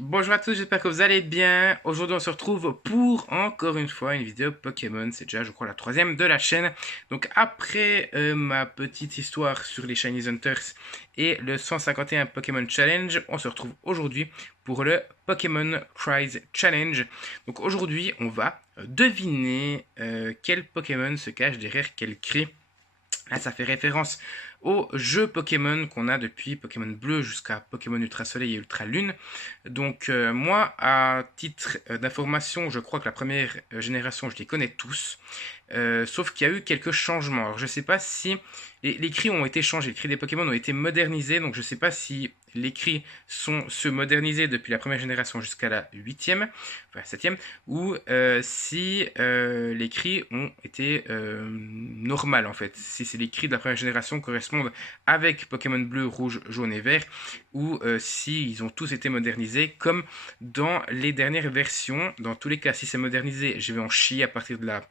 Bonjour à tous, j'espère que vous allez bien. Aujourd'hui, on se retrouve pour encore une fois une vidéo Pokémon. C'est déjà, je crois, la troisième de la chaîne. Donc, après ma petite histoire sur les Shiny Hunters et le 151 Pokémon Challenge, on se retrouve aujourd'hui pour le Pokémon Prize Challenge. Donc, aujourd'hui, on va deviner quel Pokémon se cache derrière quel cri. Là, ça fait référence au jeu Pokémon qu'on a depuis Pokémon Bleu jusqu'à Pokémon Ultra Soleil et Ultra Lune. Donc moi, à titre d'information, je crois que la première génération, je les connais tous. Sauf qu'il y a eu quelques changements. Alors je ne sais pas si les cris ont été changés, les cris des Pokémon ont été modernisés, donc je ne sais pas si les cris sont se modernisés depuis la première génération jusqu'à la huitième, enfin septième, ou si les cris ont été normales en fait. Si c'est les cris de la première génération correspondent avec Pokémon bleu, rouge, jaune et vert, ou si ils ont tous été modernisés comme dans les dernières versions. Dans tous les cas, si c'est modernisé, je vais en chier à partir de la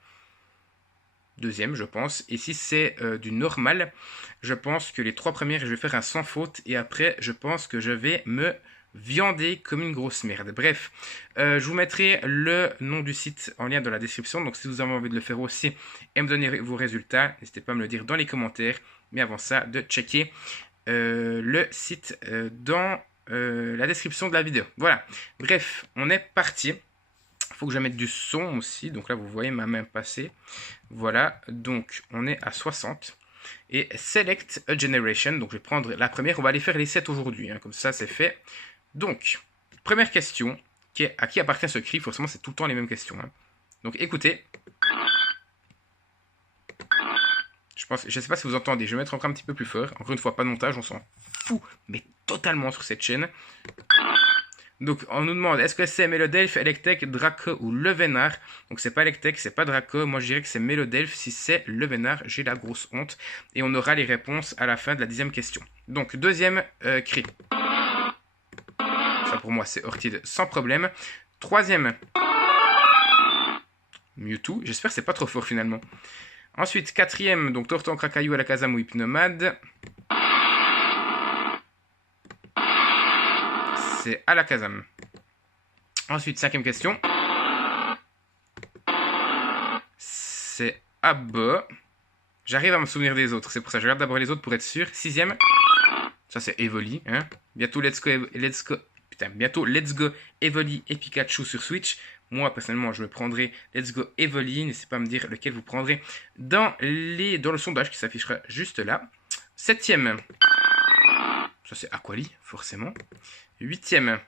deuxième, je pense. Et si c'est du normal, je pense que les trois premières, je vais faire un sans faute. Et après, je pense que je vais me viander comme une grosse merde. Bref, je vous mettrai le nom du site en lien dans la description. Donc si vous avez envie de le faire aussi et me donner vos résultats, n'hésitez pas à me le dire dans les commentaires. Mais avant ça, de checker le site dans la description de la vidéo. Voilà. Bref, on est parti. Il faut que je mette du son aussi. Donc là, vous voyez ma main passer. Voilà, donc on est à 60. Et Select a Generation, donc je vais prendre la première. On va aller faire les 7 aujourd'hui, hein, comme ça c'est fait. Donc, première question, à qui appartient ce cri? Forcément, c'est tout le temps les mêmes questions. Hein. Donc écoutez. Je ne sais pas si vous entendez, je vais mettre encore un petit peu plus fort. Encore une fois, pas de montage, on s'en fout, mais totalement sur cette chaîne. Donc, on nous demande, est-ce que c'est Melodelph, Electek, Draco ou Levenard? Donc, c'est pas Electek, c'est pas Draco. Moi, je dirais que c'est Melodelph. Si c'est Levenard, j'ai la grosse honte. Et on aura les réponses à la fin de la 10e question. Donc, deuxième cri. Ça, pour moi, c'est Orchid sans problème. Troisième. Mewtwo. J'espère que c'est pas trop fort, finalement. Ensuite, quatrième. Donc, Torton, Krakayu, Alakazam ou Hypnomade. C'est Alakazam. Ensuite, cinquième question. C'est Abba. J'arrive à me souvenir des autres, c'est pour ça que je regarde d'abord les autres pour être sûr. Sixième, ça c'est Evoli. Hein. Bientôt Let's Go Evoli et Pikachu sur Switch. Moi personnellement je me prendrai Let's Go Evoli. N'hésitez pas à me dire lequel vous prendrez dans le sondage qui s'affichera juste là. Septième, ça c'est Aquali forcément. Huitième,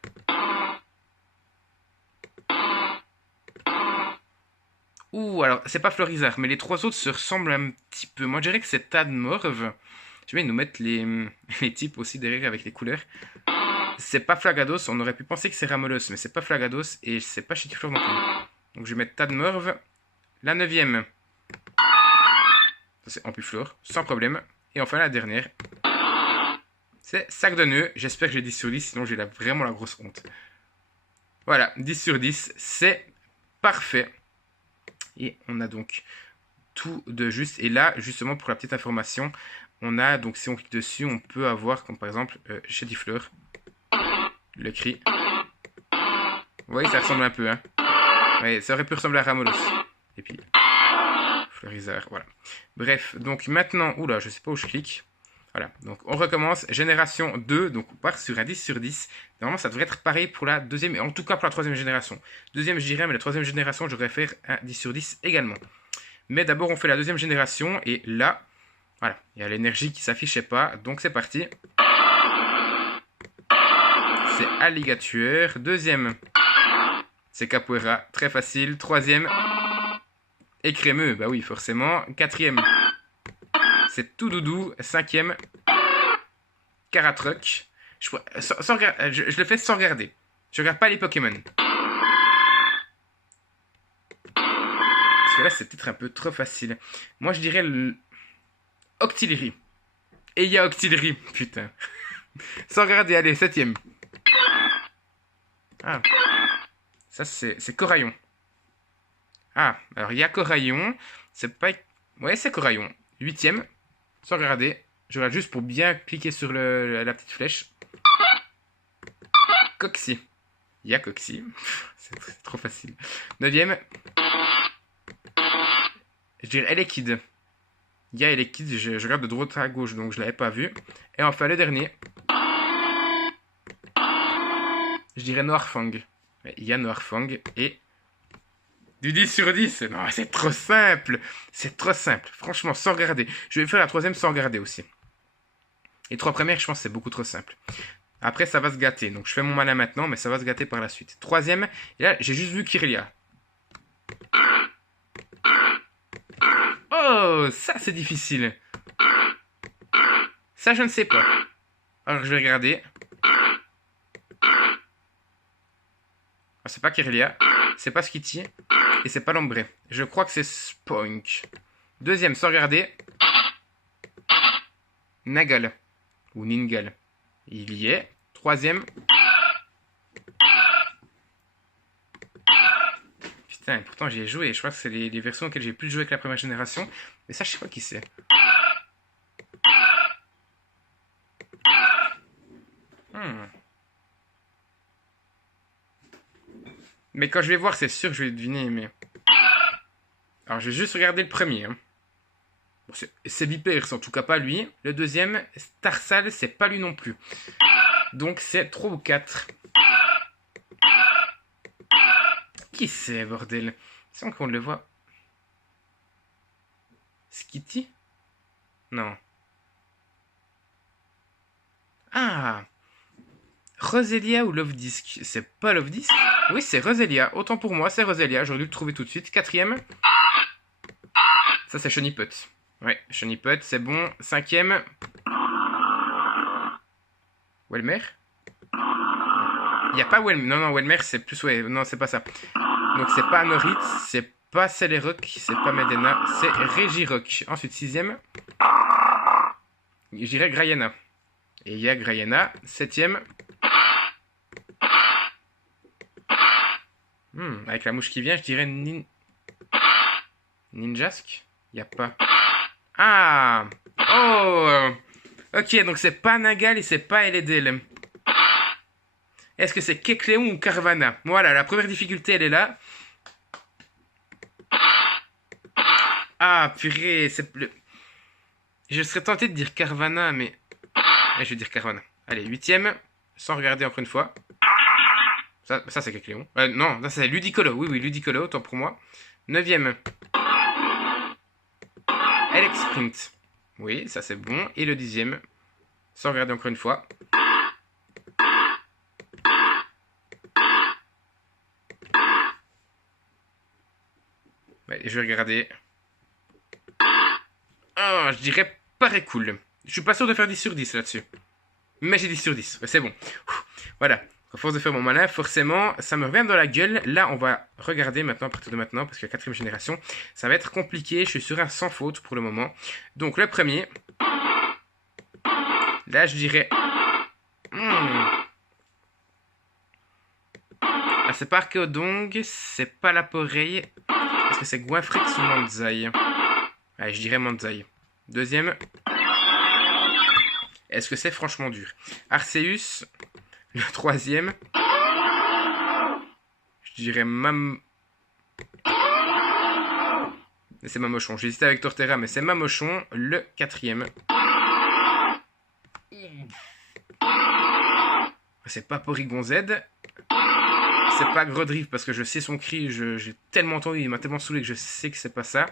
ouh, alors c'est pas Florizard, mais les trois autres se ressemblent un petit peu. Moi je dirais que c'est Tadmorve. Je vais nous mettre les types aussi derrière avec les couleurs. C'est pas Flagados, on aurait pu penser que c'est Ramolos, mais c'est pas Flagados et c'est pas Chitifleur non plus. Donc je vais mettre Tadmorve. La neuvième, ça c'est Ampuflore, sans problème. Et enfin la dernière, c'est Sac de nœud. J'espère que j'ai 10 sur 10, sinon j'ai vraiment la grosse honte. Voilà, 10 sur 10, c'est parfait. Et on a donc tout de juste. Et là, justement, pour la petite information, on a, donc si on clique dessus, on peut avoir, comme par exemple, Chitifleur, le cri. Vous voyez, ça ressemble un peu, hein. Ouais, ça aurait pu ressembler à Ramolos. Et puis, Florizard, voilà. Bref, donc maintenant, oula, je sais pas où je clique. Voilà, donc on recommence. Génération 2, donc on part sur un 10 sur 10. Normalement, ça devrait être pareil pour la deuxième, et en tout cas pour la troisième génération. Deuxième, je dirais, mais la troisième génération, je devrais faire un 10 sur 10 également. Mais d'abord, on fait la deuxième génération, et là, voilà, il y a l'énergie qui s'affichait pas, donc c'est parti. C'est Alligator. Deuxième, c'est Capoeira, très facile. Troisième, Écrémeux, bah oui, forcément. Quatrième, c'est Toudoudou. Cinquième, Caratruc. Je le fais sans regarder. Je regarde pas les Pokémon. Parce que là, c'est peut-être un peu trop facile. Moi, je dirais Octillerie. Et il y a Octillerie, putain. Sans regarder, allez, septième. Ah, ça c'est Coraillon. Ah, alors il y a Coraillon. C'est pas... Ouais, c'est Coraillon. Huitième. Sans regarder. Je regarde juste pour bien cliquer sur la petite flèche. Coxy. Yacoxy. C'est trop facile. 9e. Je dirais Elekid. Ya Elekid, je regarde de droite à gauche, donc je l'avais pas vu. Et enfin, le dernier. Je dirais Noirfang. Il y a Noirfang et... Du 10 sur 10. Non, c'est trop simple. C'est trop simple. Franchement, sans regarder. Je vais faire la troisième sans regarder aussi. Les 3 premières, je pense que c'est beaucoup trop simple. Après, ça va se gâter. Donc, je fais mon malin maintenant, mais ça va se gâter par la suite. Troisième, et là, j'ai juste vu Kirlia. Oh, ça, c'est difficile. Ça, je ne sais pas. Alors, je vais regarder. Ah, c'est pas Kirlia. C'est pas Skitty. Et c'est pas Lombre. Je crois que c'est Spoink. Deuxième, sans regarder. Nagal. Ou Ningal. Il y est. Troisième. Putain, pourtant j'y ai joué. Je crois que c'est les versions auxquelles j'ai plus joué que la première génération. Mais ça, je sais pas qui c'est. Mais quand je vais voir, c'est sûr que je vais deviner. Mais... Alors, je vais juste regarder le premier. Hein. Bon, c'est Vipers, en tout cas pas lui. Le deuxième, Starsal, c'est pas lui non plus. Donc, c'est 3 ou 4. Qui c'est, bordel? Sans qu'on le voit. Skitty? Non. Ah! Roselia ou Love Disc? C'est pas Love Disc? Oui, c'est Roselia. Autant pour moi, c'est Roselia. J'aurais dû le trouver tout de suite. Quatrième. Ça, c'est Choniput. Ouais, Choniput, c'est bon. Cinquième. Welmer? Il n'y a pas Welmer. Non, Welmer, c'est plus... Ouais, non, c'est pas ça. Donc, c'est pas Norit, c'est pas Celeroc, c'est pas Medena, c'est Regirock. Ensuite, sixième. Je dirais Grayena. Et il y a Grayena. Septième. Avec la mouche qui vient, je dirais Ninjask. Il n'y a pas. Ah! Oh! Ok, donc c'est pas Nagal et c'est pas Eledel. Est-ce que c'est Kecleon ou Carvana? Voilà, la première difficulté, elle est là. Ah, purée, c'est... Je serais tenté de dire Carvana, mais... je vais dire Carvana. Allez, huitième, sans regarder encore une fois. Ça c'est Kecleon. Non, ça c'est Ludicolo. Oui, Ludicolo, autant pour moi. Neuvième. Alex Sprint. Oui, ça c'est bon. Et le dixième, sans regarder encore une fois. Ouais, je vais regarder. Oh, je dirais paraît cool. Je suis pas sûr de faire 10 sur 10 là-dessus. Mais j'ai 10 sur 10. C'est bon. Voilà. À force de faire mon malin, forcément, ça me revient dans la gueule. Là, on va regarder maintenant, à partir de maintenant, parce que la quatrième génération, ça va être compliqué. Je suis sur un sans faute pour le moment. Donc, le premier. Là, je dirais... Ah, c'est pas Archéodong, c'est pas la Poreille. Est-ce que c'est Goinfrix ou Manzai? Allez, je dirais Manzai. Deuxième. Est-ce que c'est franchement dur? Arceus. Le troisième. Je dirais c'est Mamochon. J'hésitais avec Torterra, mais c'est Mamochon. Le quatrième. C'est pas Porygon Z. C'est pas Grodrive parce que je sais son cri. J'ai tellement entendu, il m'a tellement saoulé que je sais que c'est pas ça.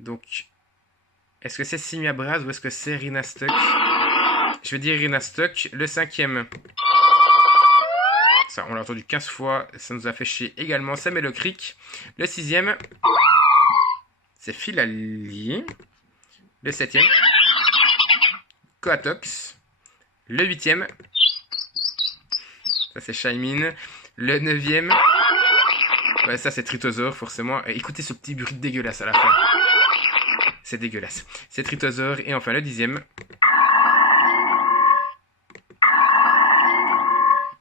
Donc, est-ce que c'est Simiabras ou est-ce que c'est Rinastock? Je vais dire Rinastock. Le cinquième. Ça, on l'a entendu 15 fois. Ça nous a fait chier également. C'est Melocric. Le sixième. C'est Philali. Le septième. Coatox. Le huitième. Ça, c'est Shaymin. Le neuvième. Ouais, ça, c'est Tritosaur, forcément. Et écoutez ce petit bruit dégueulasse à la fin. C'est dégueulasse. C'est Tritosaur. Et enfin, le dixième.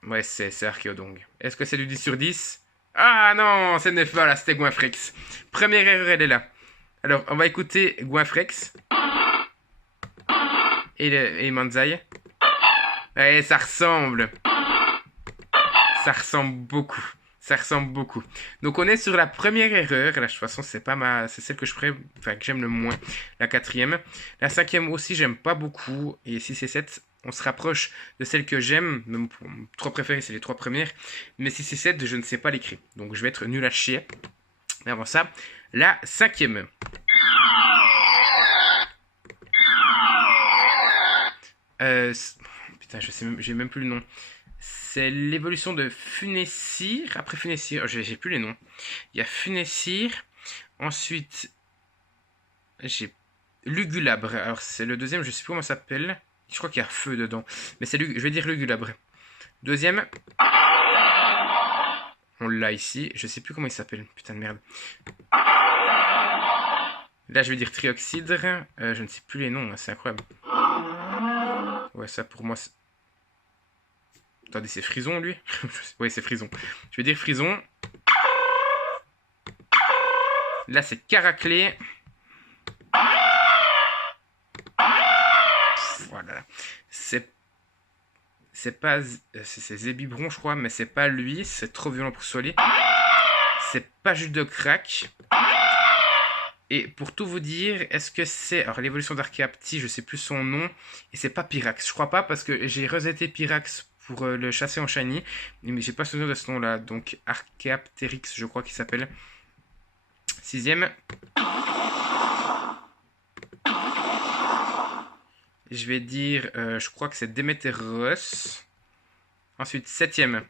Ouais, c'est Archéodong. Est-ce que c'est du 10 sur 10? Ah non, c'est 9. Voilà, c'était Goinfrex. Première erreur, elle est là. Alors, on va écouter Goinfrex. Et Manzai. Ouais, ça ressemble. Ça ressemble beaucoup. Ça ressemble beaucoup. Donc on est sur la première erreur. Là, de toute façon, c'est pas c'est celle que je ferais, enfin, que j'aime le moins. La quatrième. La cinquième aussi, j'aime pas beaucoup. Et 6 et 7, on se rapproche de celle que j'aime. Mes trois préférées, c'est les trois premières. Mais 6 et 7, je ne sais pas l'écrire. Donc je vais être nul à chier. Mais avant ça, la cinquième. Putain, j'ai même plus le nom. C'est l'évolution de Funessir. Après Funessir, j'ai plus les noms. Il y a Funessir. Ensuite, j'ai Lugulabre. Alors, c'est le deuxième, je sais plus comment ça s'appelle. Je crois qu'il y a feu dedans. Mais c'est je vais dire Lugulabre. Deuxième. On l'a ici. Je sais plus comment il s'appelle. Putain de merde. Là, je vais dire Trioxydre. Je ne sais plus les noms. C'est incroyable. Ouais, ça pour moi. Attendez, c'est Frison, lui? Oui, c'est Frison. Je vais dire Frison. Là, c'est Caraclé. Voilà. C'est pas... C'est Zébibron, je crois, mais c'est pas lui. C'est trop violent pour Soleil. C'est pas Jules de Crack. Et pour tout vous dire, est-ce que c'est... Alors, l'évolution d'Archéapti, je sais plus son nom. Et c'est pas Pyrax. Je crois pas, parce que j'ai reseté Pyrax pour le chasser en shiny, mais j'ai pas souvenir de ce nom-là. Donc Archaeopteryx, je crois qu'il s'appelle. Sixième. Je vais dire, je crois que c'est Déméteros. Ensuite, septième.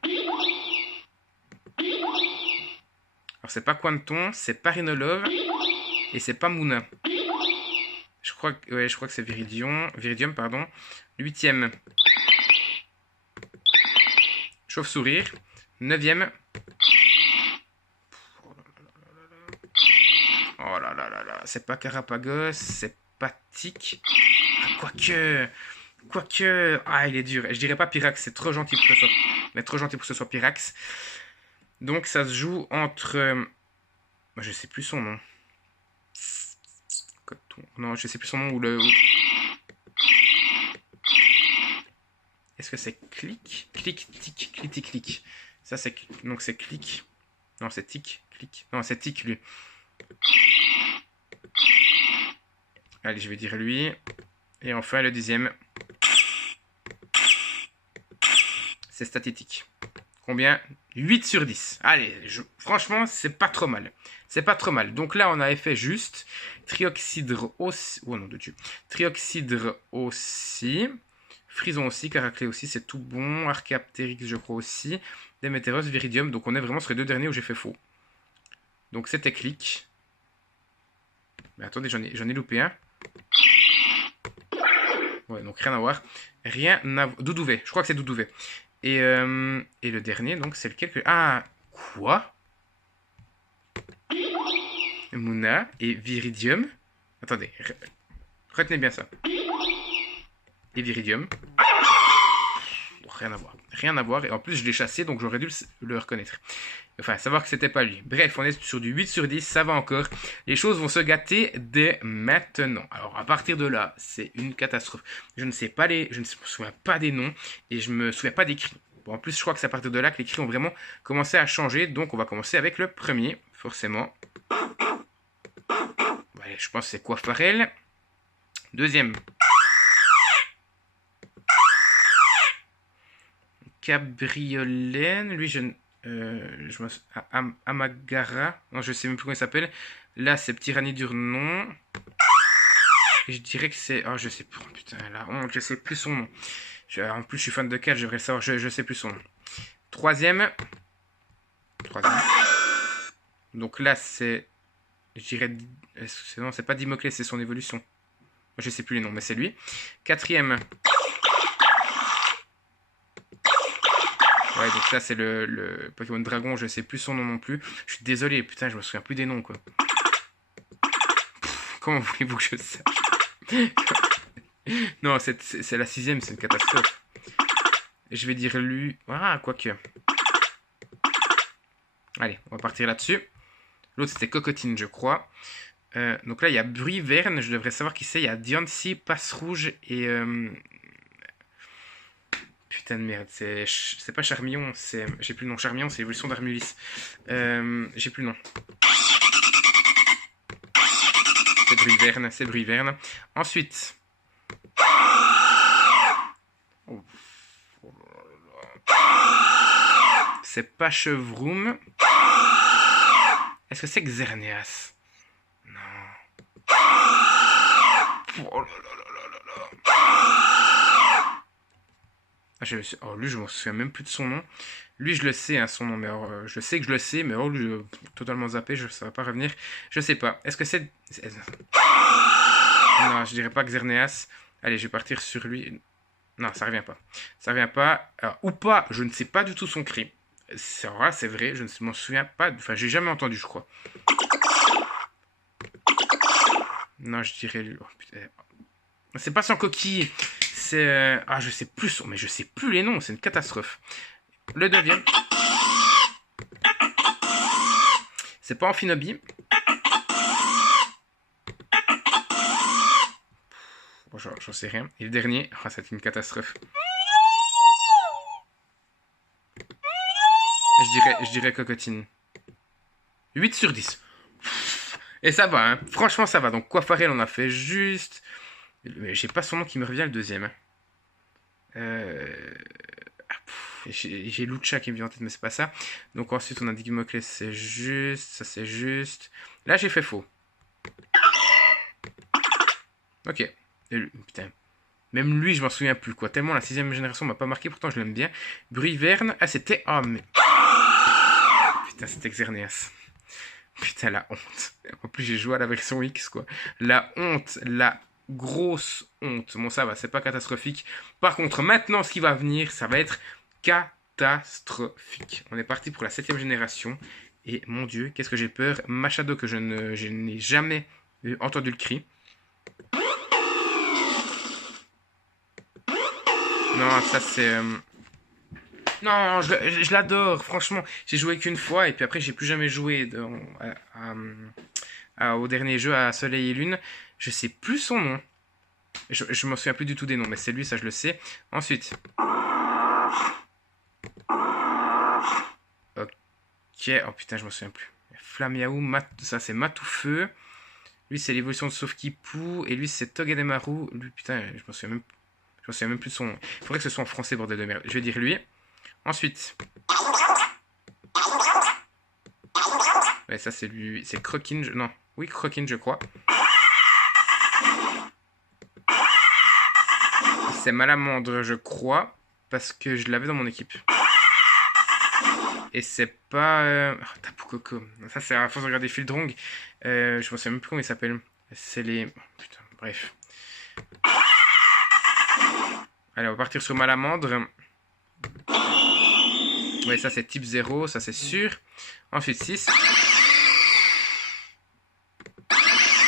Alors c'est pas Quanton, c'est pas Rhinolove et c'est pas Mouna. Je crois que c'est Viridium, pardon. Huitième. Chauve-sourire. Neuvième. Oh là là là là. C'est pas Carapagos. C'est pas Tic. Quoique. Ah, il est dur. Je dirais pas Pyrax. C'est trop gentil pour que ce soit. Mais trop gentil pour que ce soit Pyrax. Donc ça se joue entre. Je sais plus son nom. Non, je sais plus son nom ou le. Est-ce que c'est clic? Clic, tic, clic, clic. Ça, c'est. Donc, c'est clic. Non, c'est tic, clic. Non, c'est tic, lui. Allez, je vais dire lui. Et enfin, le dixième. C'est statistique. Combien? 8 sur 10. Allez, franchement, c'est pas trop mal. C'est pas trop mal. Donc là, on avait fait juste. Trioxydre aussi. Oh non de Dieu. Trioxydre aussi. Frison aussi, Caraclé aussi, c'est tout bon. Archaeopteryx, je crois aussi. Déméteros, Viridium. Donc on est vraiment sur les deux derniers où j'ai fait faux. Donc c'était clic. Mais attendez, j'en ai loupé un. Ouais, donc rien à voir. Rien à voir. Doudouvet, je crois que c'est Doudouvet. Et le dernier, donc c'est lequel que... Ah, quoi? Mouna et Viridium. Attendez, retenez bien ça. Et Viridium. Rien à voir. Rien à voir. Et en plus, je l'ai chassé, donc j'aurais dû le reconnaître. Enfin, savoir que c'était pas lui. Bref, on est sur du 8 sur 10, ça va encore. Les choses vont se gâter dès maintenant. Alors, à partir de là, c'est une catastrophe. Je ne me souviens pas des noms et je me souviens pas des cris. Bon, en plus, je crois que c'est à partir de là que les cris ont vraiment commencé à changer. Donc, on va commencer avec le premier, forcément. Ouais, je pense que c'est Coiffarel. Deuxième. Cabriolène, lui Amagara, non je sais même plus comment il s'appelle. Là c'est Tyrannidur non. Et je dirais que c'est, oh je sais plus, putain la honte, je sais plus son nom. En plus je suis fan de 4, je devrais le savoir, je sais plus son nom. Troisième. Donc là c'est, je dirais, non c'est pas Dimoclès, c'est son évolution. Je sais plus les noms mais c'est lui. Quatrième. Ouais, donc ça, c'est le Pokémon Dragon, je sais plus son nom non plus. Je suis désolé, putain, je me souviens plus des noms, quoi. Comment voulez-vous que je sache? Non, c'est la sixième, c'est une catastrophe. Je vais dire lui... Ah, quoique. Allez, on va partir là-dessus. L'autre, c'était Cocotine, je crois. Donc là, il y a Bruit Verne, je devrais savoir qui c'est. Il y a Diancie, Passe Rouge et... Putain de merde, c'est pas Charmillon, c'est... J'ai plus le nom. Charmillon, c'est l'évolution d'Armulis. J'ai plus le nom. C'est Bruyverne, c'est Bruyverne. Ensuite... Oh. C'est pas Chevroum. Est-ce que c'est Xerneas? Non. Oh là là là là là. Oh, lui, je m'en souviens même plus de son nom. Lui, je le sais, hein, son nom, mais alors, je sais que je le sais, mais alors, lui, totalement zappé, je ne saurais pas revenir. Je sais pas. Est-ce que c'est... Non, je dirais pas Xerneas. Allez, je vais partir sur lui. Non, ça revient pas. Ça revient pas. Alors, ou pas, je ne sais pas du tout son cri. C'est vrai, je ne m'en souviens pas. Enfin, j'ai jamais entendu, je crois. Non, je dirais lui. Oh, putain. C'est pas sans coquille. C'est... Ah, je sais plus. Mais je sais plus les noms. C'est une catastrophe. Le deuxième. C'est pas Amphinobi. Bon, j'en sais rien. Et le dernier. Ah, c'est une catastrophe. Je dirais Cocotine. 8 sur 10. Et ça va, hein. Franchement, ça va. Donc, Coiffarel, on a fait juste. Mais j'ai pas son nom qui me revient, le deuxième. J'ai Lucha qui me vient en tête, mais c'est pas ça. Donc, ensuite, on a dit Dimoclès, c'est juste. Ça, c'est juste. Là, j'ai fait faux. Ok. Et putain. Même lui, je m'en souviens plus, quoi. Tellement la 6ème génération m'a pas marqué, pourtant je l'aime bien. Bruyverne. Ah, c'était. Ah, mais. Putain, c'était Xerneas. Putain, la honte. En plus, j'ai joué à la version X, quoi. La honte, la grosse honte. Bon, ça va, c'est pas catastrophique. Par contre, maintenant, ce qui va venir, ça va être catastrophique. On est parti pour la 7ème génération. Et mon Dieu, qu'est-ce que j'ai peur. Machado, que je n'ai jamais entendu le cri. Non, ça c'est... Non, je l'adore, franchement. J'ai joué qu'une fois et puis après j'ai plus jamais joué au dernier jeu à Soleil et Lune. Je sais plus son nom. Je m'en souviens plus du tout des noms, mais c'est lui, ça je le sais. Ensuite. Ok, oh putain, je m'en souviens plus. Flamiaou, ça c'est Matoufeu. Lui c'est l'évolution de Sauf-Qui-Pou. Et lui c'est Togedemaru. Lui, putain, je m'en souviens même plus de son nom. Il faudrait que ce soit en français, bordel de merde. Je vais dire lui. Ensuite. Ouais, ça c'est lui. C'est Croquin. Non. Oui, Croquin, je crois. C'est Malamandre, je crois. Parce que je l'avais dans mon équipe. Et c'est pas... Tapu Koko. Ça, c'est à force de regarder Fildrong. Je me souviens même plus comment il s'appelle. C'est les... Putain, bref. Allez, on va partir sur Malamandre. Oui, ça c'est type 0, ça c'est sûr. Ensuite 6.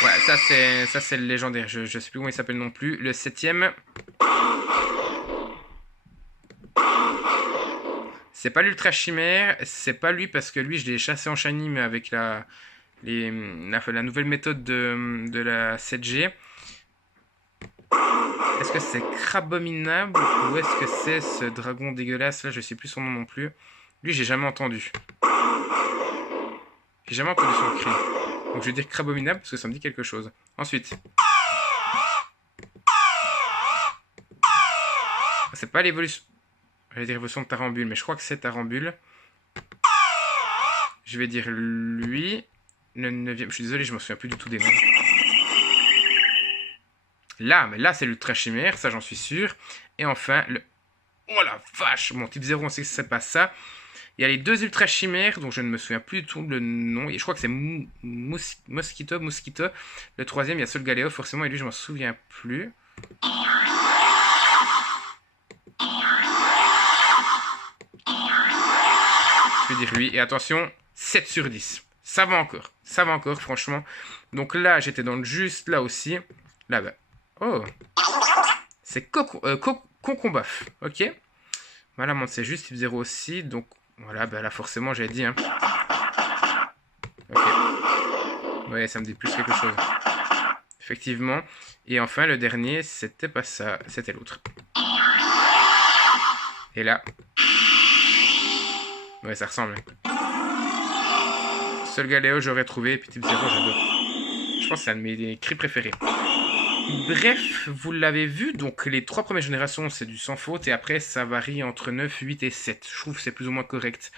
Ouais, ça c'est le légendaire. Je sais plus comment il s'appelle non plus. Le 7ème. C'est pas l'ultra chimère. C'est pas lui parce que lui je l'ai chassé en shiny mais avec la nouvelle méthode de la 7G. Est-ce que c'est Crabominable ou est-ce que c'est ce dragon dégueulasse là? Je sais plus son nom non plus. Lui, j'ai jamais entendu. J'ai jamais entendu son cri. Donc je vais dire Crabominable parce que ça me dit quelque chose. Ensuite. C'est pas l'évolution. J'allais dire l'évolution de Tarambule, mais je crois que c'est Tarambule. Je vais dire lui. Le 9ème. Je suis désolé, je me souviens plus du tout des noms. Là, mais là, c'est l'ultra chimère, ça j'en suis sûr. Et enfin, le... Oh la vache! Mon type 0, on sait que c'est pas ça. Il y a les deux ultra chimères, dont je ne me souviens plus du tout le nom. Et je crois que c'est Mosquito. Le 3ème, il y a Solgaleo, forcément, et lui, je m'en souviens plus. Je vais dire lui. Et attention, 7 sur 10. Ça va encore, franchement. Donc là, j'étais dans le juste, là aussi. Là, bah. Oh! C'est Concombaf, ok? Voilà, mon c'est juste type 0 aussi, donc voilà, bah là forcément j'avais dit, hein. Ok. Ouais, ça me dit plus quelque chose. Effectivement. Et enfin, le dernier, c'était pas ça, c'était l'autre. Et là... Ouais, ça ressemble. Seul Galéo, j'aurais trouvé. Puis type 0, j'adore. Je pense que c'est un de mes cris préférés. Bref, vous l'avez vu, donc les 3 premières générations, c'est du sans faute. Et après, ça varie entre 9, 8 et 7. Je trouve que c'est plus ou moins correct.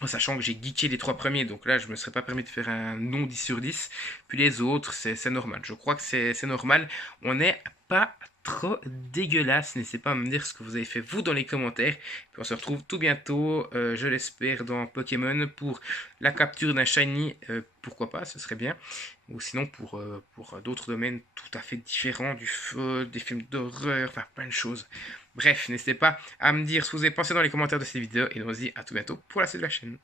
En sachant que j'ai geeké les 3 premiers, donc là je me serais pas permis de faire un non 10 sur 10. Puis les autres, c'est normal. Je crois que c'est normal. On n'est pas trop dégueulasse. N'hésitez pas à me dire ce que vous avez fait vous dans les commentaires. Puis on se retrouve tout bientôt, je l'espère, dans Pokémon pour la capture d'un shiny. Pourquoi pas, ce serait bien. Ou sinon pour d'autres domaines tout à fait différents, du feu, des films d'horreur, enfin plein de choses. Bref, n'hésitez pas à me dire ce que vous avez pensé dans les commentaires de cette vidéo et on se dit à tout bientôt pour la suite de la chaîne.